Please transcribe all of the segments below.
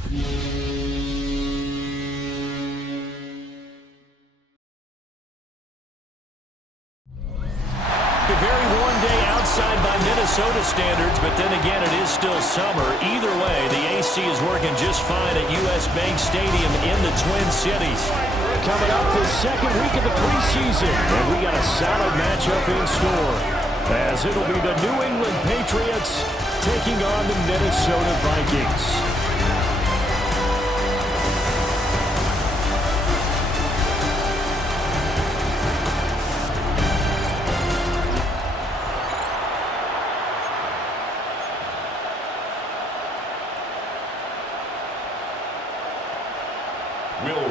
A very warm day outside by Minnesota standards, but then again, it is still summer. Either way, the AC is working just fine at U.S. Bank Stadium in the Twin Cities. Coming up the second week of the preseason, and we got a solid matchup in store, as it'll be the New England Patriots taking on the Minnesota Vikings.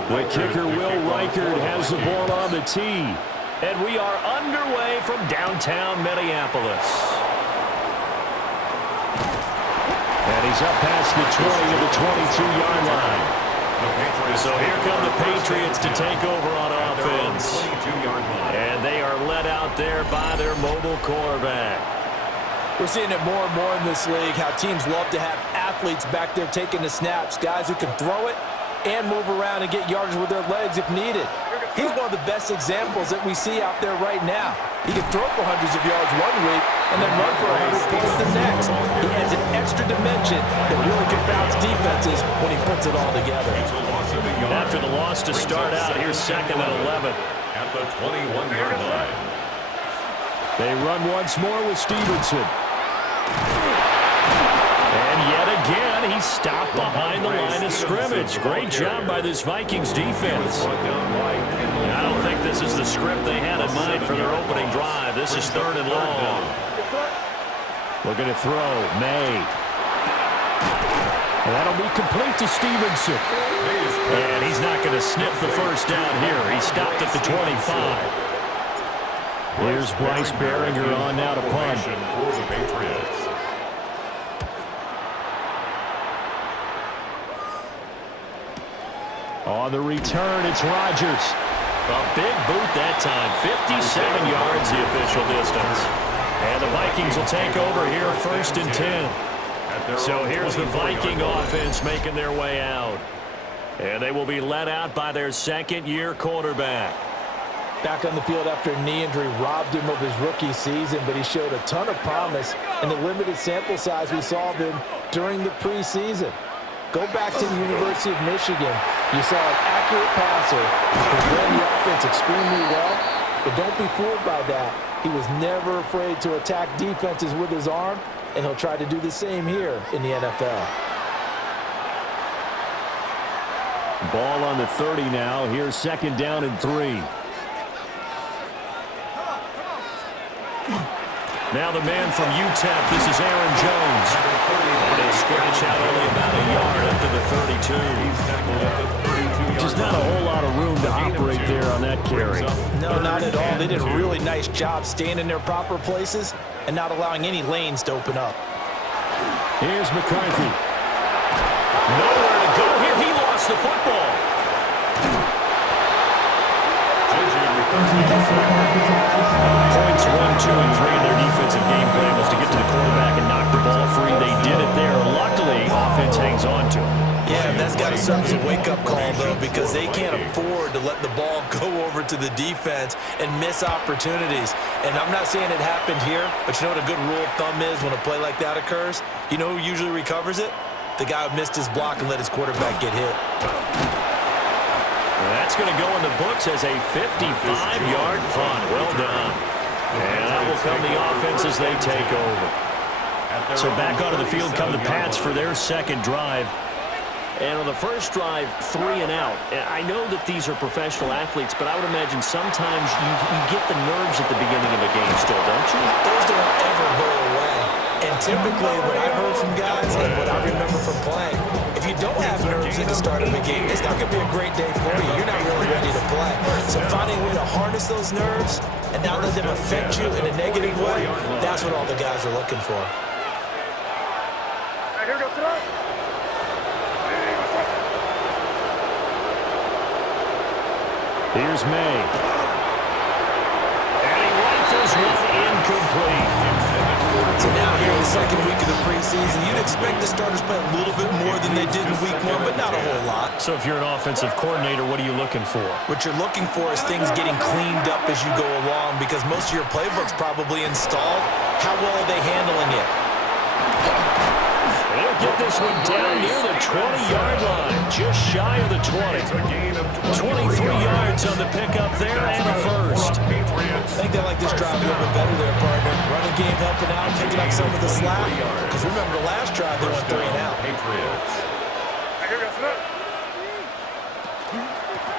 The kicker, Will Reichert, has the ball on the tee. And we are underway from downtown Minneapolis. And he's up past the 20 to the 22-yard line. So here come the Patriots to take over on offense. And they are led out there by their mobile quarterback. We're seeing it more and more in this league, how teams love to have athletes back there taking the snaps, guys who can throw it and move around and get yardage with their legs if needed. He's one of the best examples that we see out there right now. He can throw for hundreds of yards one week and then run for 100 points the next. He adds an extra dimension that really confounds defenses when he puts it all together. After the loss to start out, here's second and 11. At the 21-yard line. They run once more with Stevenson. And yet again, he's stopped behind the line of scrimmage. Great job by this Vikings defense. I don't think this is the script they had in mind for their opening drive. This is third and long. Looking to throw, May. And that'll be complete to Stevenson. And he's not going to sniff the first down here. He stopped at the 25. Here's Bryce Behringer on now to punt. For the Patriots. On the return, it's Rodgers. A big boot that time. 57 yards, the official distance. And the Vikings will take over here, first and 10. So here's the Viking offense making their way out. And they will be led out by their second-year quarterback. Back on the field after a knee injury robbed him of his rookie season, but he showed a ton of promise in the limited sample size we saw of him during the preseason. Go back to the University of Michigan. You saw an accurate passer who ran the offense extremely well, but don't be fooled by that. He was never afraid to attack defenses with his arm, and he'll try to do the same here in the NFL. Ball on the 30 now. Here's second down and 3. Now the man from UTEP, this is Aaron Jones. And they scratch out only about a yard up to the 32. Just not a whole lot of room to operate there on that carry. No, not at all. They did a really nice job staying in their proper places and not allowing any lanes to open up. Here's McCarthy. Nowhere to go here. He lost the football. Points 1, 2, and 3 in their defensive game plan was to get to the quarterback and knock the ball free. They did it there. Luckily, offense hangs on to it. Yeah, that's got to serve as a wake-up call, though, because they can't afford to let the ball go over to the defense and miss opportunities. And I'm not saying it happened here, but you know what a good rule of thumb is when a play like that occurs? You know who usually recovers it? The guy who missed his block and let his quarterback get hit. That's going to go in the books as a 55-yard punt. Well done. And that will come the offense as they take over. So back onto the field come the Pats for their second drive. And on the first drive, 3 and out. I know that these are professional athletes, but I would imagine sometimes you get the nerves at the beginning of a game still, don't you? Those don't ever go away. And typically what I've heard from guys and what I remember from playing, if you don't have nerves at the start of a game, it's not going to be a great day for you. You're not really ready to play. So finding a way to harness those nerves and not let them affect you in a negative way, that's what all the guys are looking for. Here's May. And he rifles one incomplete. So now here in the second week of the preseason, you'd expect the starters play a little bit more than they did in week 1, but So if you're an offensive coordinator, what are you looking for? What you're looking for is things getting cleaned up as you go along, because most of your playbook's probably installed. How well are they handling it? They'll get this one down near the 20-yard line, just shy of the 20. 23 yards on the pickup there and a first. I think they like this drive a little bit better there, partner. Running game helping out, picking up some of the slack. Because remember, the last drive they went 3 and out.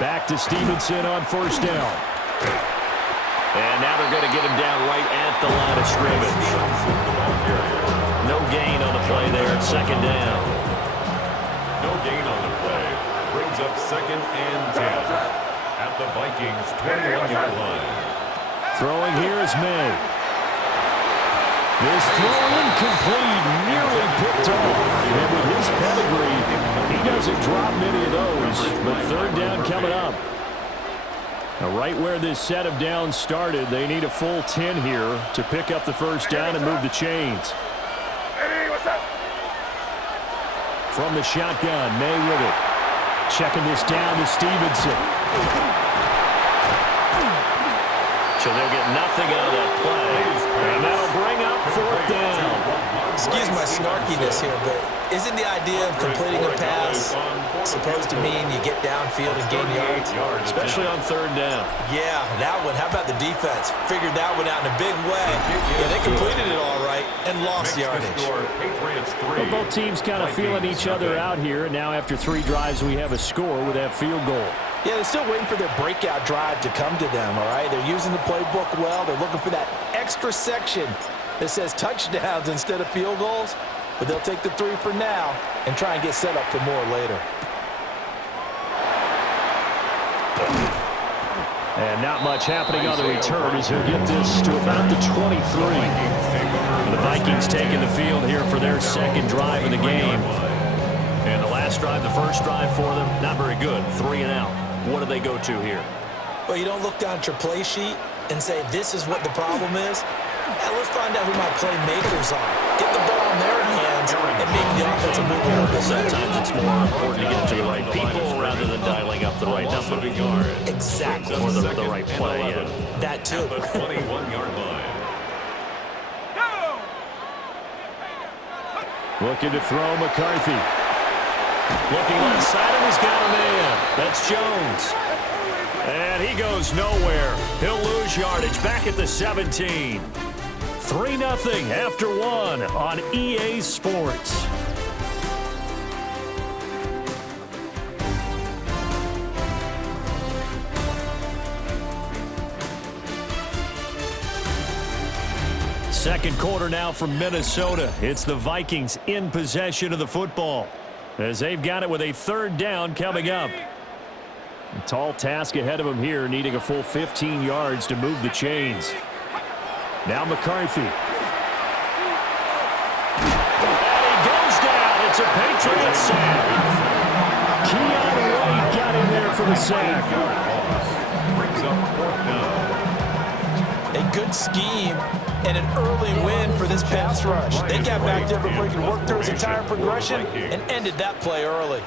Back to Stevenson on first down. And now they're going to get him down right at the line of scrimmage. No gain on the play there, second down. No gain on the play. Brings up 2nd and 10 at the Vikings 21-yard line. Throwing here is May. This throw incomplete, nearly picked off. And with his pedigree, he doesn't drop many of those. But third down coming up. Now right where this set of downs started, they need a full 10 here to pick up the first down and move the chains. From the shotgun, May with it. Checking this down to Stevenson. So they'll get nothing out of that play. And that'll bring up fourth down. Excuse my snarkiness here, but isn't the idea of completing a pass supposed to mean you get downfield and gain yards? Especially on third down. Yeah, that one. How about the defense? Figured that one out in a big way. Yeah, they completed it all right and lost yardage. Well, both teams kind of feeling each other out here. And now after 3 drives, we have a score with that field goal. Yeah, they're still waiting for their breakout drive to come to them, all right? They're using the playbook well. They're looking for that extra section that says touchdowns instead of field goals. But they'll take the 3 for now and try and get set up for more later. And not much happening on the return as he'll get this to about the 23. The Vikings taking the field here for their second drive of the game. And the last drive, the first drive for them, not very good. 3 and out. What do they go to here? Well, you don't look down at your play sheet and say, this is what the problem is. Now let's find out who my playmakers are. Get the ball in their hands and make the offensive move a little bit better. Sometimes it's more important to get it to the right people rather than dialing up the right number. Exactly. Or the right play. Yeah. That too. The 21-yard line. Looking to throw McCarthy. Looking left side, and he's got a man. That's Jones. And he goes nowhere. He'll lose yardage back at the 17. 3-0 after 1 on EA Sports. Second quarter now from Minnesota. It's the Vikings in possession of the football as they've got it with a third down coming up. A tall task ahead of them here, needing a full 15 yards to move the chains. Now McCarthy. And he goes down. It's a Patriots sack. Keon White got in there for the sack. Brings up 4th down. A good scheme and an early win for this pass rush. They got back there before he could work through his entire progression and ended that play early.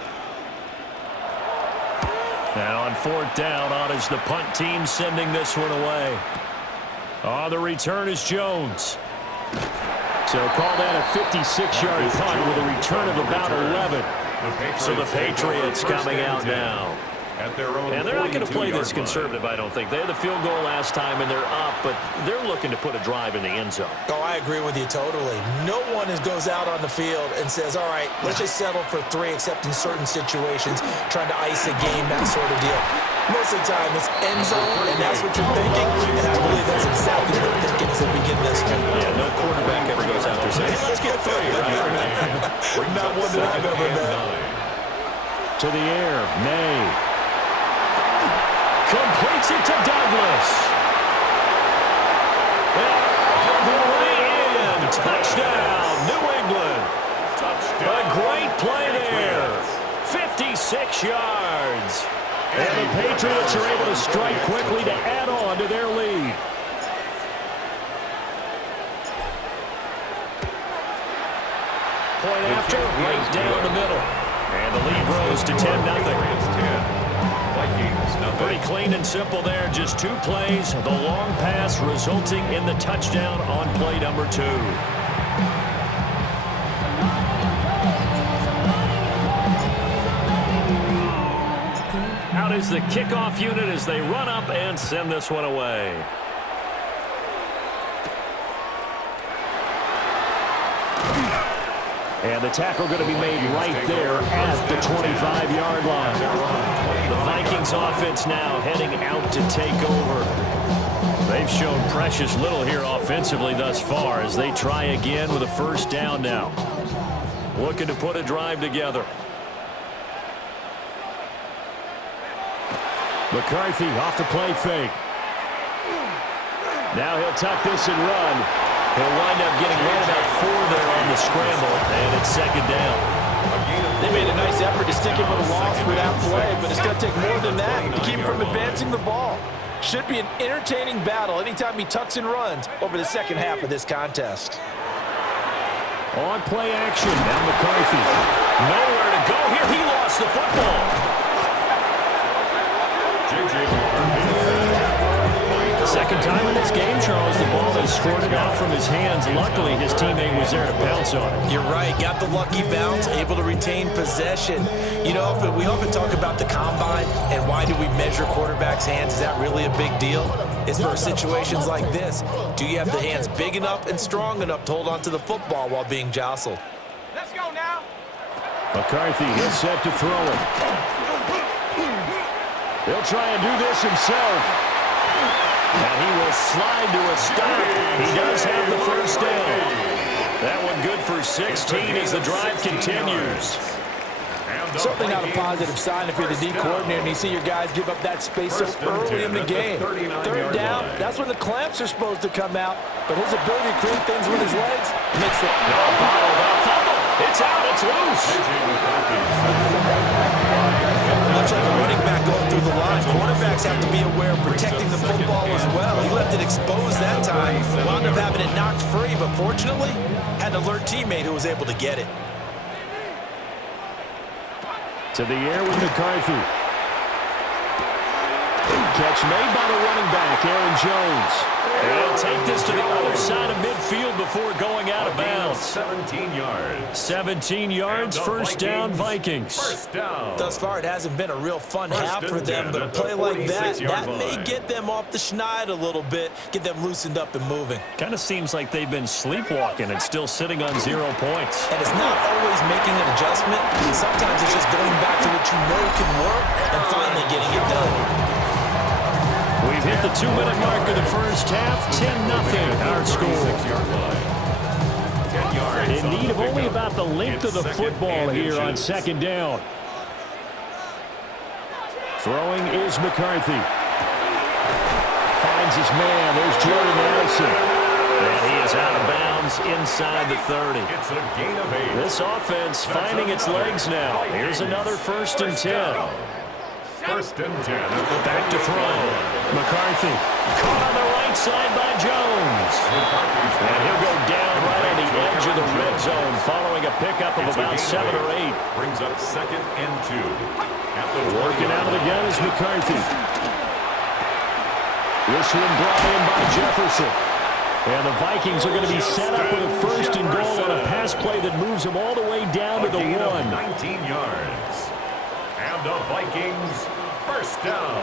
Now on 4th down, on is the punt team sending this one away. On the return is Jones. So call that a 56-yard punt with a return of about 11. So the Patriots coming out now. And they're not going to play this conservative, I don't think. They had the field goal last time, and they're up, but they're looking to put a drive in the end zone. Oh, I agree with you totally. No one goes out on the field and says, all right, let's just settle for 3, except in certain situations, trying to ice a game, that sort of deal. Most of the time, it's end zone, and that's what you're thinking, and I believe that's exactly what they're thinking as they begin this one. Yeah, no quarterback ever goes out there saying, hey, let's get 3, right? Not one that I've ever met. To the air, May. Completes it to Douglas. All the way in. Touchdown, New England. A great play there. 56 yards. And the Patriots are able to strike quickly to add on to their lead. Point after, right down the middle. And the lead grows to 10-0. Pretty clean and simple there. Just 2 plays. The long pass resulting in the touchdown on play number 2. Out is the kickoff unit as they run up and send this one away. And the tackle going to be made right there at the 25-yard line. The Vikings offense now heading out to take over. They've shown precious little here offensively thus far as they try again with a first down now. Looking to put a drive together. McCarthy off the play fake. Now he'll tuck this and run. He'll wind up getting right about 4 there on the scramble, and it's second down. They made a nice effort to stick him with a loss for that play, but it's going to take more than that to keep him from advancing the ball. Should be an entertaining battle anytime he tucks and runs over the second half of this contest. On play action, now McCarthy. Nowhere to go here. He lost the football. Second time in this game, Charles, the ball has squirted out from his hands. Luckily, his teammate was there to pounce on it. You're right. Got the lucky bounce, able to retain possession. You know, we often talk about the combine and why do we measure quarterbacks' hands? Is that really a big deal? It's for situations like this. Do you have the hands big enough and strong enough to hold on to the football while being jostled? Let's go now. McCarthy is set to throw it. He'll try and do this himself. And he will slide to a stop. He does have the first down. That one good for 16 as the drive continues. Certainly not a positive sign if you're the D coordinator and you see your guys give up that space so early in the game. Third down, that's when the clamps are supposed to come out. But his ability to create things with his legs makes it bottled up. It's out, it's loose. Much like a running back going through the line, quarterbacks have to be aware of protecting the football as well. He left it exposed that time, wound up having it knocked free, but fortunately, had an alert teammate who was able to get it. To the air with McCarthy. Catch made by the running back, Aaron Jones. He'll take this to the other side of midfield before going out of bounds. 17 yards. 17 yards, first down, Vikings. First down. Thus far, it hasn't been a real fun half for them, but a play like that may get them off the schneid a little bit, get them loosened up and moving. Kind of seems like they've been sleepwalking and still sitting on 0 points. And it's not always making an adjustment. Sometimes it's just going back to what you know can work and finally getting it done. We've hit the 2-minute mark of the first half. 10-0 our score. In need of only about the length of the football here on second down. Throwing is McCarthy. Finds his man. There's Jordan Addison. And he is out of bounds inside the 30. It's a gain of 8. This offense finding its legs now. Here's another 1st and 10. 1st and 10. Back to throw. McCarthy caught on the right side by Jones. And he'll go down right on the edge of the red zone following a pickup of about 7 or 8. Brings up 2nd and 2. Working out of the gun is McCarthy. This one brought in by Jefferson. And the Vikings are going to be set up with a 1st and goal on a pass play that moves them all the way down to the 1. 19 yards. And the Vikings first down.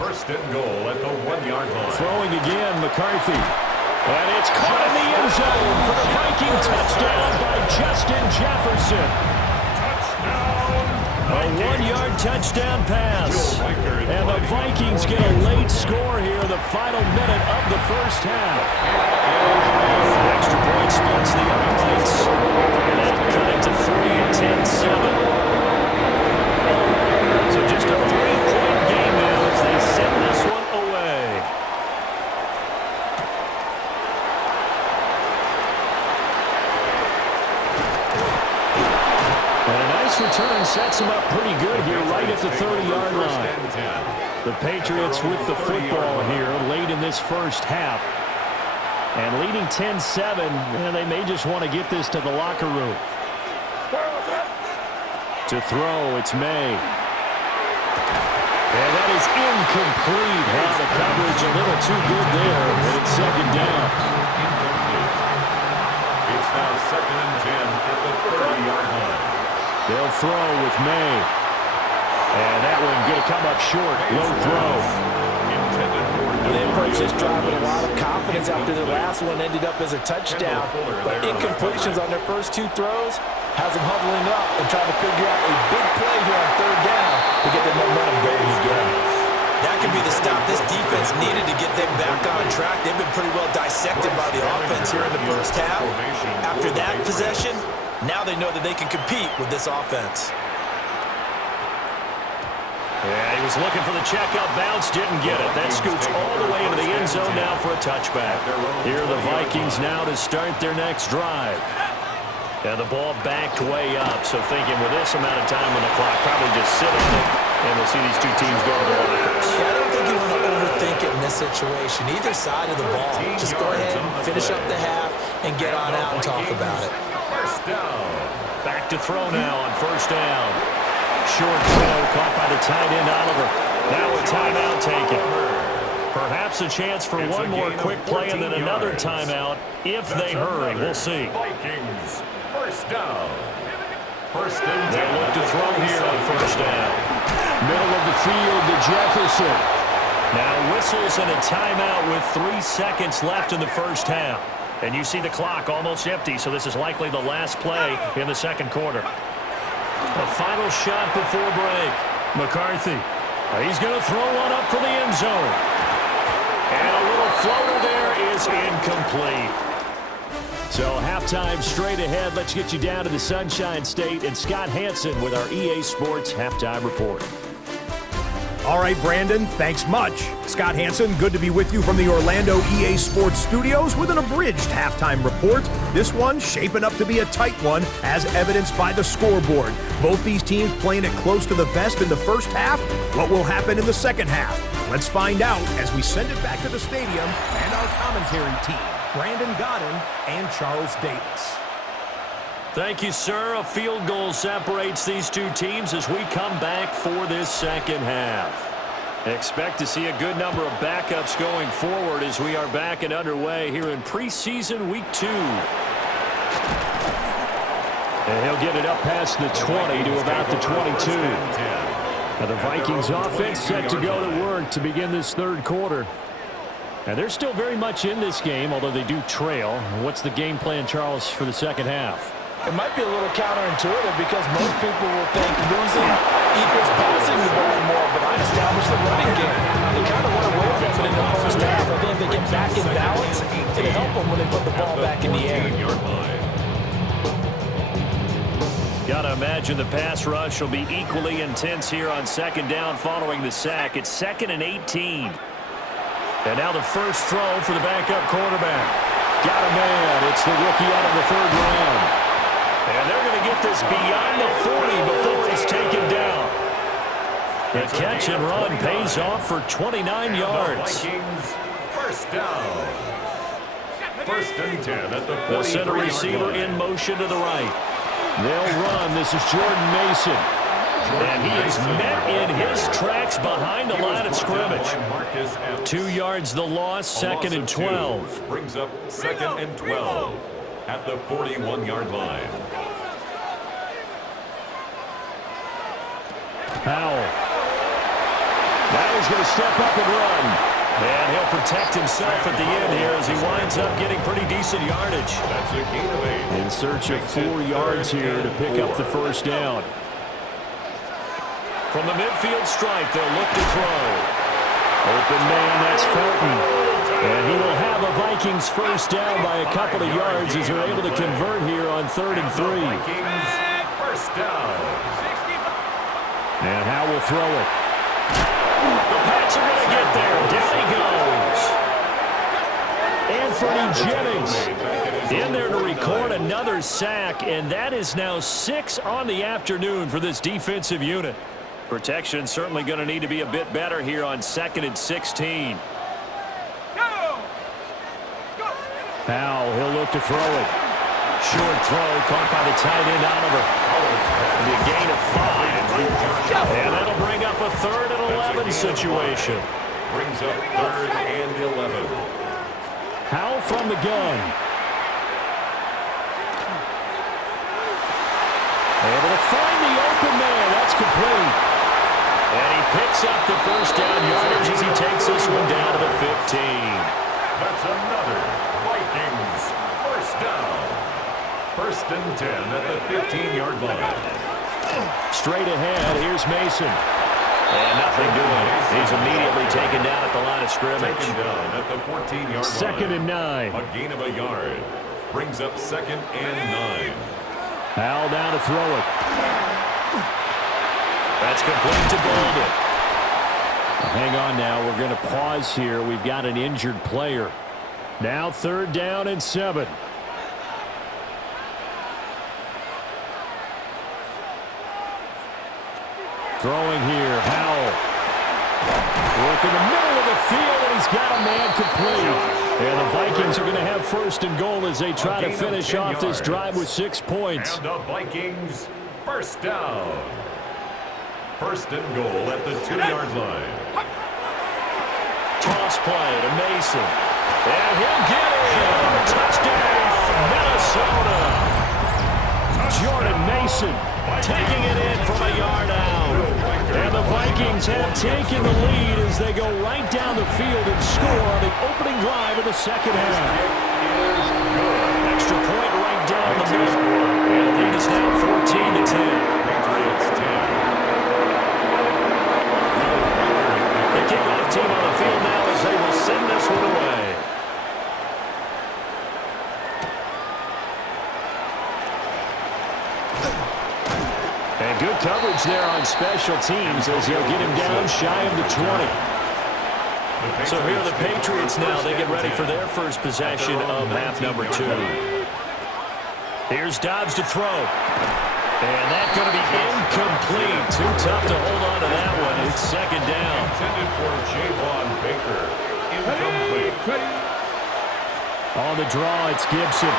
1st and goal at the 1-yard line. Throwing again, McCarthy. And it's caught in the end zone for the Viking touchdown by Justin Jefferson. A 1-yard touchdown pass. And the Vikings get a late score here in the final minute of the first half. Extra point splits the uprights. And that'll cut it to 3, 10-7. So just a 3-point game now as they send this one away. And a nice return sets them up pretty good here right at the 30-yard line. The Patriots with the football here late in this first half. And leading 10-7, and they may just want to get this to the locker room. To throw, it's May. And that is incomplete. Wow, the coverage a little too good there, and it's second down. Incomplete. It's now 2nd and 10 at the 30-yard line. They'll throw with May. And that one going to come up short. Low throw. They approached this drive with a lot of confidence after their last one ended up as a touchdown. But incompletions on their first 2 throws has them huddling up and trying to figure out a big play here on 3rd down to get their momentum going again. That could be the stop this defense needed to get them back on track. They've been pretty well dissected by the offense here in the first half. After that possession, now they know that they can compete with this offense. Yeah, he was looking for the checkup bounce, didn't get it. That scoots all the way into the end zone now for a touchback. Here are the Vikings now to start their next drive. And the ball backed way up, so thinking with this amount of time on the clock, probably just sit on it, and we'll see these 2 teams go to the lockers. Yeah, I don't think you want to overthink it in this situation. Either side of the ball. Just go ahead and finish up the half and get on out and talk about it. First down. Back to throw now on 1st down. Short throw caught by the tight end, Oliver. Now a timeout taken. Perhaps a chance for one more quick play and then another timeout if they hurry. We'll see. Vikings, 1st down. 1st and 10. They'll look to throw here on 1st down. Middle of the field to Jefferson. Now whistles and a timeout with 3 seconds left in the first half. And you see the clock almost empty, so this is likely the last play in the 2nd quarter. A final shot before break. McCarthy. He's going to throw one up for the end zone. And a little floater there is incomplete. So halftime straight ahead. Let's get you down to the Sunshine State and Scott Hansen with our EA Sports Halftime Report. All right, Brandon, thanks much. Scott Hansen, good to be with you from the Orlando EA Sports Studios with an abridged halftime report. This one shaping up to be a tight one, as evidenced by the scoreboard. Both these teams playing it close to the vest in the first half. What will happen in the second half? Let's find out as we send it back to the stadium and our commentary team, Brandon Godden and Charles Davis. Thank you, sir. A field goal separates these 2 teams as we come back for this second half. Expect to see a good number of backups going forward as we are back and underway here in preseason week 2. And he'll get it up past the 20 to about the 22. Now the Vikings offense set to go to work to begin this 3rd quarter. And they're still very much in this game, although they do trail. What's the game plan, Charles, for the second half? It might be a little counterintuitive because most people will think losing equals passing the ball more, but I established the running game. They kind of went away from it in the first half. I think if they get back in balance, it'll help them when they put the ball back in the air. Got to imagine the pass rush will be equally intense here on 2nd down following the sack. It's 2nd and 18. And now the first throw for the backup quarterback. Got a man. It's the rookie out of the 3rd round. And they're going to get this beyond the 40 before it's taken down. The catch and run pays off for 29 yards. Vikings, 1st down. 1st and 10 at the 43-yard line. The center receiver in motion to the right. They'll run. This is Jordan Mason. And he is met in his tracks behind the line of scrimmage. 2 yards the loss, 2nd and 12. Brings up 2nd and 12 at the 41-yard line. Powell. Now he's going to step up and run. And he'll protect himself at the end here as he winds up getting pretty decent yardage. That's a gain of 8. In search of 4 yards here to pick up the first down. From the midfield stripe, they'll look to throw. Open man, that's Felton. And he will have a Vikings first down by a couple of yards as they're able to convert here on 3rd and 3. Vikings, first down. And Howe will throw it. The Pats are going to get there. Down he goes. Anthony Jennings in there to record another sack, and that is now 6 on the afternoon for this defensive unit. Protection certainly going to need to be a bit better here on 2nd and 16. Powell, he'll look to throw it. Short throw caught by the tight end, Oliver. It'll be a gain of 5. And that'll bring up a 3rd and 11 situation. Brings up 3rd and 11. Howell from the gun. Able to find the open man. That's complete. And he picks up the first down yardage as he takes this one down to the 15. That's another Vikings first down. 1st and 10 at the 15-yard line. Straight ahead, here's Mason. And nothing doing. He's immediately taken down at the line of scrimmage. Taken down at the 14-yard line. 2nd and 9. A gain of a yard. Brings up 2nd and 9. Howell down to throw it. That's complete to Bolden. Hang on now. We're going to pause here. We've got an injured player. Now 3rd down and 7. Throwing here, Howell. Work in the middle of the field, and he's got a man complete. And the Vikings are going to have 1st and goal as they try to finish off this drive with 6 points. And the Vikings first down. 1st and goal at the 2-yard line. Toss play to Mason. And he'll get it. Touchdown, Minnesota. Jordan Mason taking it in from a yard out. And the Vikings have taken the lead as they go right down the field and score on the opening drive of the 2nd half. Extra point right down the middle. And the lead is now 14-10. Patriots 10. The kickoff team on the field now as they will send this one away. And good coverage there on special teams as he'll get him down shy of the 20. So here are the Patriots now. They get ready for their first possession of half number 2. Here's Dobbs to throw. And that's going to be incomplete. Too tough to hold on to that one. It's 2nd down. Intended for Javon Baker. Incomplete. On the draw, it's Gibson.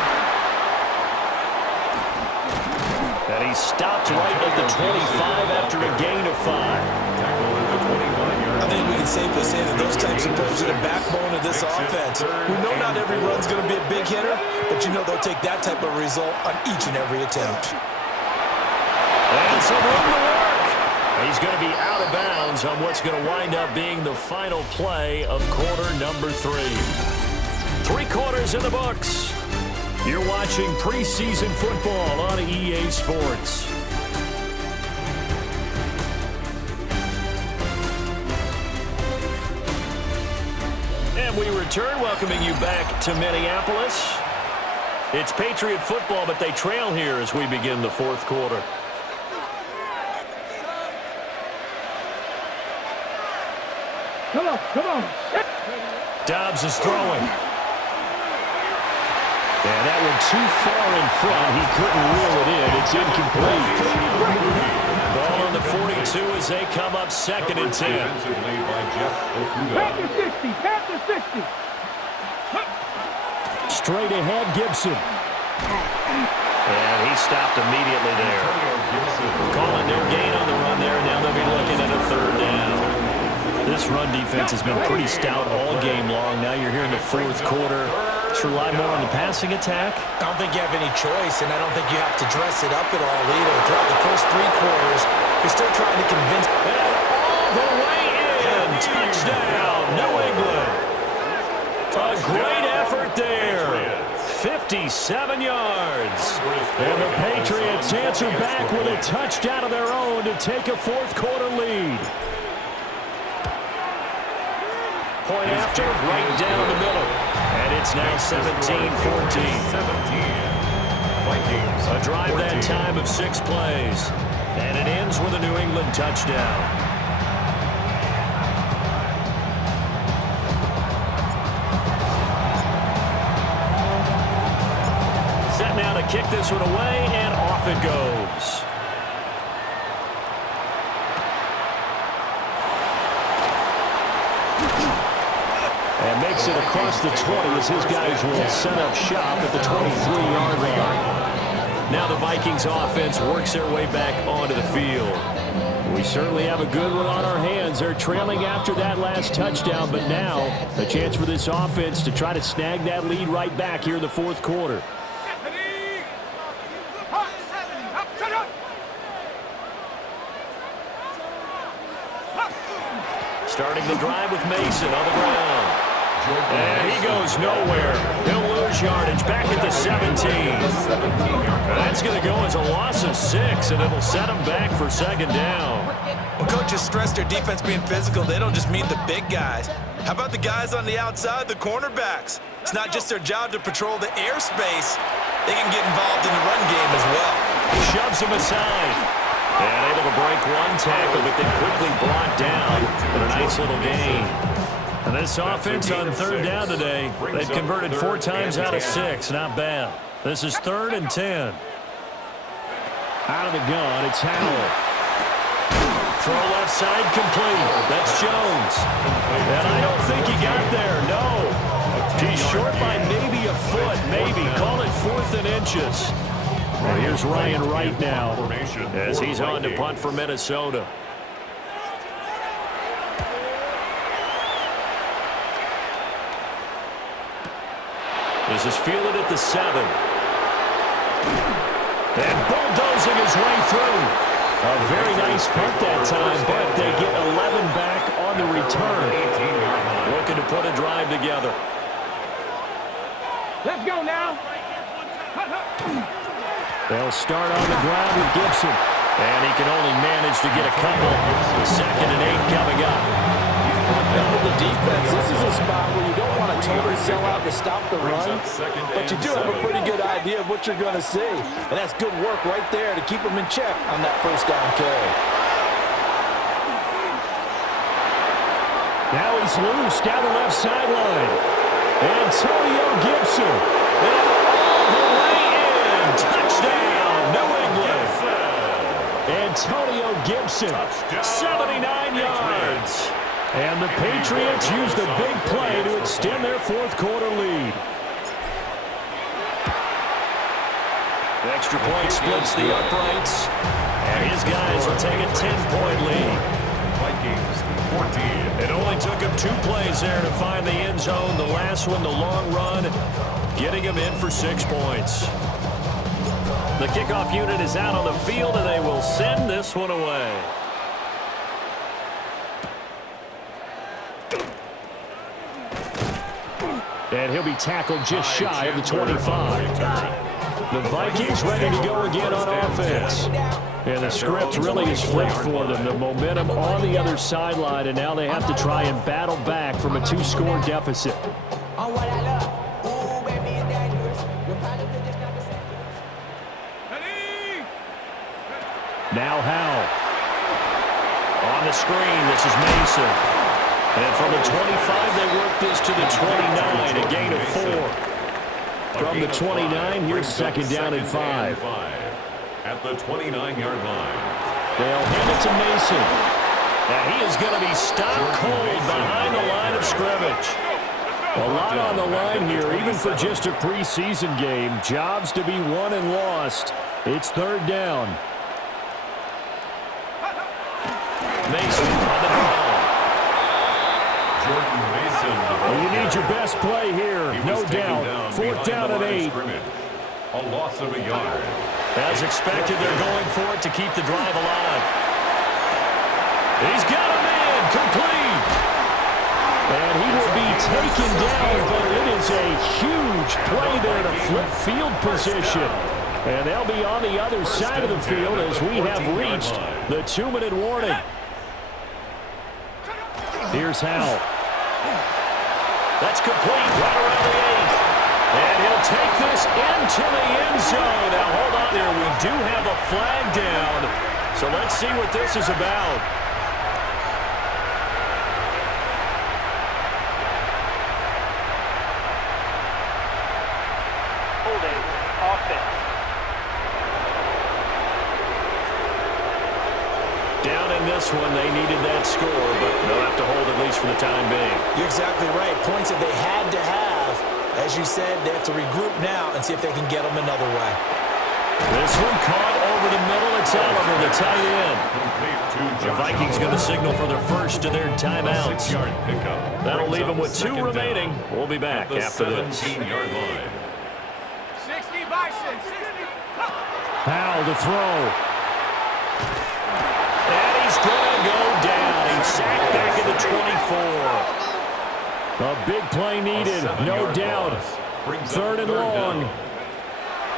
And he stopped right at the 25 after a gain of 5. I think we can safely say that those types of plays are the backbone of this offense. We know not every run's going to be a big hitter, but you know they'll take that type of result on each and every attempt. And some room to work. He's going to be out of bounds on what's going to wind up being the final play of quarter number 3. 3 quarters in the books. You're watching preseason football on EA Sports. And we return, welcoming you back to Minneapolis. It's Patriot football, but they trail here as we begin the 4th quarter. Come on. Dobbs is throwing. And that one too far in front. He couldn't reel it in. It's incomplete. Ball on the 42 as they come up 2nd and 10. Panther 60. Straight ahead, Gibson. And he stopped immediately there. Calling no gain on the run there, and now they'll be looking at a 3rd down. This run defense has been pretty stout all game long. Now you're here in the 4th quarter. Let's rely more on the passing attack. I don't think you have any choice, and I don't think you have to dress it up at all either. Throughout the first 3 quarters, you're still trying to convince. And all the way in. Touchdown, New England. A great effort there. 57 yards. And the Patriots answer back with a touchdown of their own to take a 4th quarter lead. Point after, right down the middle. And it's now 17-14. A drive that time of 6 plays. And it ends with a New England touchdown. Set now to kick this one away, and off it goes. And makes it across the 20 as his guys will set up shop at the 23-yard line. Now the Vikings offense works their way back onto the field. We certainly have a good one on our hands. They're trailing after that last touchdown, but now a chance for this offense to try to snag that lead right back here in the fourth quarter. Starting the drive with Mason on the ground. And he goes nowhere. He'll lose yardage back at the 17. That's going to go as a loss of 6, and it'll set him back for second down. Well, coaches stress their defense being physical. They don't just mean the big guys. How about the guys on the outside, the cornerbacks? It's not just their job to patrol the airspace. They can get involved in the run game as well. Shoves him aside. And able to break one tackle, but then quickly brought down with a nice little gain. And this offense on third down today, they've converted 4 times out of 6. Not bad. This is 3rd and 10. Out of the gun, it's Howell. Throw left side complete. That's Jones. And I don't think he got there, no. He's short by maybe a foot, maybe. Call it 4th and inches. And here's Ryan Wright now as he's on to punt for Minnesota. This is fielded at the 7. And bulldozing his way through. A very nice punt that time, but they get 11 back on the return. Looking to put a drive together. Let's go now. They'll start on the ground with Gibson. And he can only manage to get a couple. 2nd and 8 coming up. And for the defense, this is a spot where you don't want to totally sell out to stop the run, but you do have a pretty good idea of what you're going to see. And that's good work right there to keep them in check on that first down carry. Now he's loose down the left sideline. Antonio Gibson. And all the way in. Touchdown, New England. Antonio Gibson, 79 yards. And the Patriots use the big play to extend their fourth quarter lead. The extra point splits the uprights. And his guys will take a 10-point lead. Vikings 14. It only took him 2 plays there to find the end zone. The last one, the long run, getting him in for 6 points. The kickoff unit is out on the field, and they will send this one away. And he'll be tackled just shy of the 25. The Vikings ready to go again on offense. And the script really is flipped for them. The momentum on the other sideline, and now they have to try and battle back from a 2-score deficit. Now Howell. On the screen, this is Mason. And from the 25, they work this to the 29, a gain of 4. From the 29, here's 2nd down and 5. At the 29-yard line. They'll hand it to Mason. And he is going to be stopped cold behind the line of scrimmage. A lot on the line here, even for just a preseason game. Jobs to be won and lost. It's 3rd down. Mason on the ball. Jordan Mason. Well, you need your best play here, no doubt. 4th down and 8. A loss of a yard. As expected, they're going for it to keep the drive alive. He's got him in, complete. And he will be taken down, but it is a huge play there to flip field position. And they'll be on the other side of the field as we have reached the 2-minute warning. Here's Howell. That's complete right around the 8. And he'll take this into the end zone. Now, hold on there. We do have a flag down. So let's see what this is about. Holding offense. Down in this one, they needed that score, but they'll have to hold at least for the time being. You're exactly right. Points that they had to have. As you said, they have to regroup now and see if they can get them another way. This one caught over the middle. It's Oliver, the tight end. The Vikings going to signal for their first of their timeouts. That'll leave them with 2 remaining. We'll be back after this. 17-yard line. 60, Bison, 60. Powell to throw. And he's going to go down. He's sacked back at the 24. A big play needed, no doubt. 3rd and long.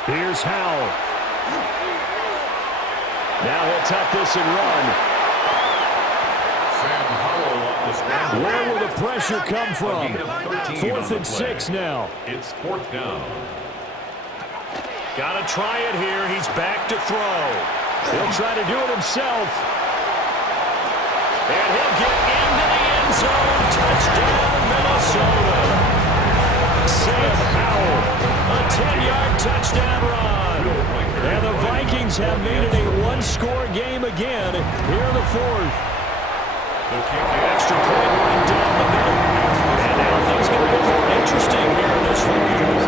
Here's Howell. Now he'll tuck this and run. Where will the pressure come from? 4th and 6 now. It's 4th down. Got to try it here. He's back to throw. He'll try to do it himself. And he'll get into the end zone. Touchdown, Minnesota. Sam Howell, a 10-yard touchdown run. And the Vikings have made it a 1-score game again here in the 4th. Extra point right down the middle. And now things get a bit more interesting here in this 4th.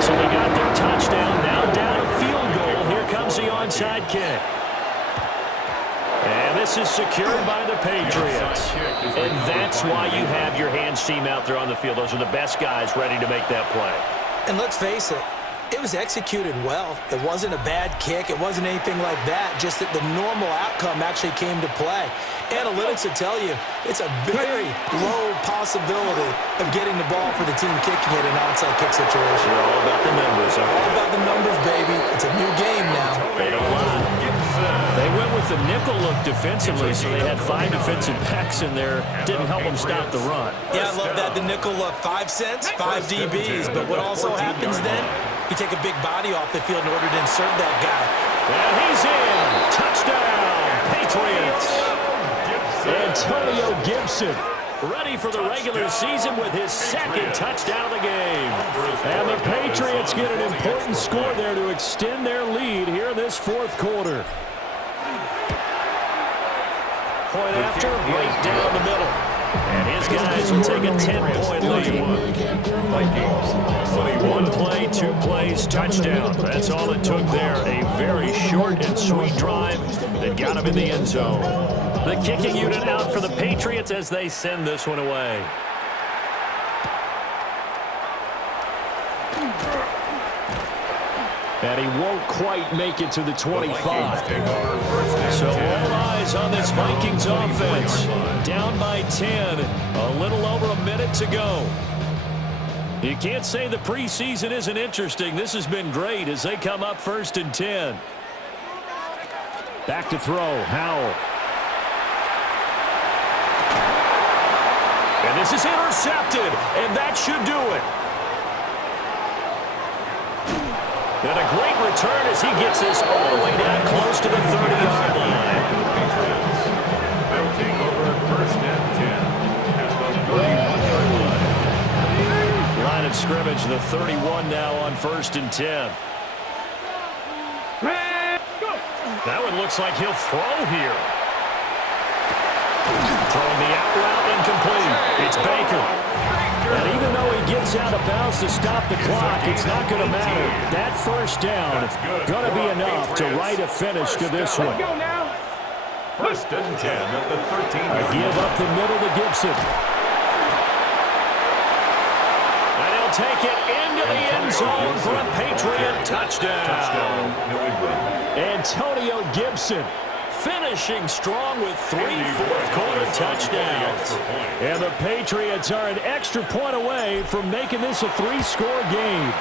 So they got their touchdown. Now down a field goal. Here comes the onside kick. And this is secured by the Patriots. And that's why you have your hands team out there on the field. Those are the best guys ready to make that play. And let's face it, it was executed well. It wasn't a bad kick. It wasn't anything like that. Just that the normal outcome actually came to play. Analytics will tell you it's a very low possibility of getting the ball for the team kicking it in an onside kick situation. They're all about the numbers. All about the numbers, baby. It's a new game now. They don't lie. They went with the nickel look defensively, so they had 5 defensive backs in there. Didn't help them stop the run. Yeah, I love that. The nickel look, 5 cents, 5 DBs. But what also happens then, you take a big body off the field in order to insert that guy. And he's in. Touchdown, Patriots. Antonio Gibson ready for the regular season with his 2nd touchdown of the game. And the Patriots get an important score there to extend their lead here in this 4th quarter. Point after, right down the middle. And his guys will take a 10-point lead. One play, 2 plays, touchdown. That's all it took there. A very short and sweet drive that got him in the end zone. The kicking unit out for the Patriots as they send this one away. And he won't quite make it to the 25. So all eyes on this Vikings offense. Down by 10. A little over a minute to go. You can't say the preseason isn't interesting. This has been great as they come up 1st and 10. Back to throw. Howell. And this is intercepted. And that should do it. And a great return as he gets this all the way down close to the 30-yard line. They'll take over 1st and 10 at the 31-yard line. Line of scrimmage, the 31 now on 1st and 10. That one looks like he'll throw here. Throwing the out route incomplete. It's Baker. And even though he gets out of bounds to stop the clock, it's not going to matter. That 1st down going to be enough to write a finish to this one. 1st and 10 at the 13. Give up the middle to Gibson. And he'll take it into the end zone for a Patriot touchdown. New England. Antonio Gibson finishing strong with 3 fourth-quarter touchdowns. And the Patriots are an extra point away from making this a 3-score game.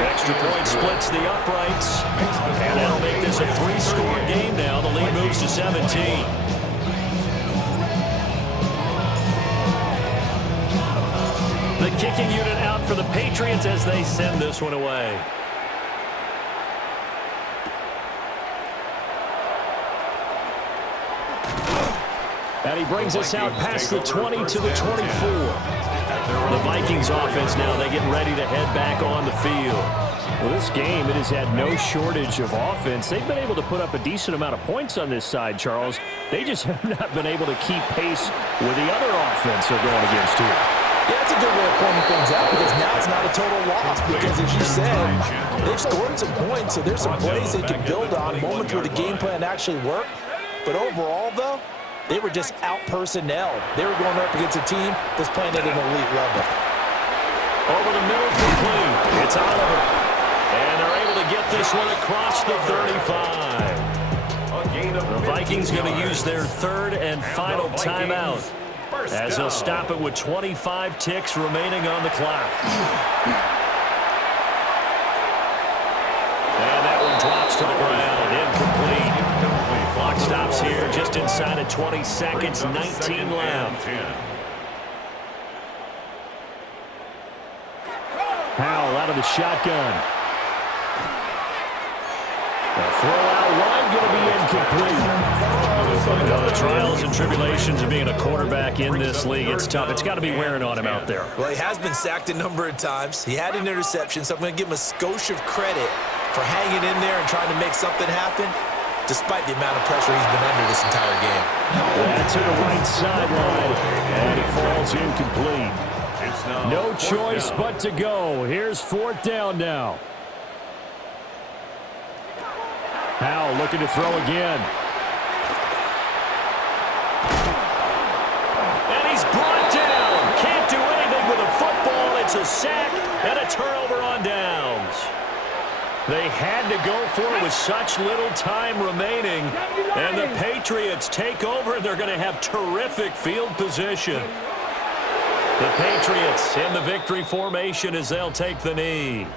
Extra point splits the uprights. And that'll make this a 3-score game now. The lead moves to 17. The kicking unit out for the Patriots as they send this one away. And he brings us out past the 20 to the 24. The Vikings offense now, they get ready to head back on the field. Well, this game, it has had no shortage of offense. They've been able to put up a decent amount of points on this side, Charles. They just have not been able to keep pace with the other offense they're going against here. Yeah, that's a good way of pointing things out because now it's not a total loss because, as you said, they've scored some points, so there's some plays they can build on, moments where the game plan actually worked. But overall, though, they were just out-personnel. They were going up against a team that's playing at an elite level. Over the middle, complete. It's Oliver. And they're able to get this one across the 35. The Vikings going to use their third and final timeout as they'll stop it with 25 ticks remaining on the clock. And that one drops to the ground. Incomplete. Clock stops here just inside of 20 seconds. 19 left. Howell out of the shotgun. The throw out wide going to be incomplete. You know, the trials and tribulations of being a quarterback in this league, it's tough. It's got to be wearing on him out there. Well, he has been sacked a number of times. He had an interception, so I'm going to give him a skosh of credit for hanging in there and trying to make something happen, despite the amount of pressure he's been under this entire game. That's to the right sideline, and it falls incomplete. No choice but to go. Here's fourth down now. Howell looking to throw again. And he's brought down. Can't do anything with a football. It's a sack and a turnover on downs. They had to go for it with such little time remaining. And the Patriots take over. They're going to have terrific field position. The Patriots in the victory formation as they'll take the knee.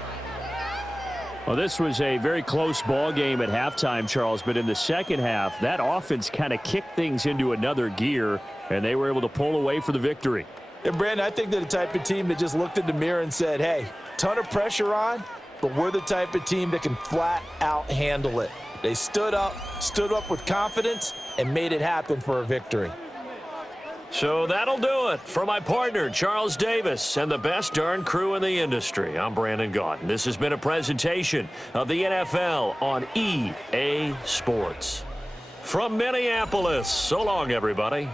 Well, this was a very close ball game at halftime, Charles, but in the second half, that offense kind of kicked things into another gear, and they were able to pull away for the victory. And, Brandon, I think they're the type of team that just looked in the mirror and said, hey, ton of pressure on, but we're the type of team that can flat out handle it. They stood up with confidence, and made it happen for a victory. So that'll do it for my partner, Charles Davis, and the best darn crew in the industry. I'm Brandon Gaudin. This has been a presentation of the NFL on EA Sports. From Minneapolis, so long, everybody.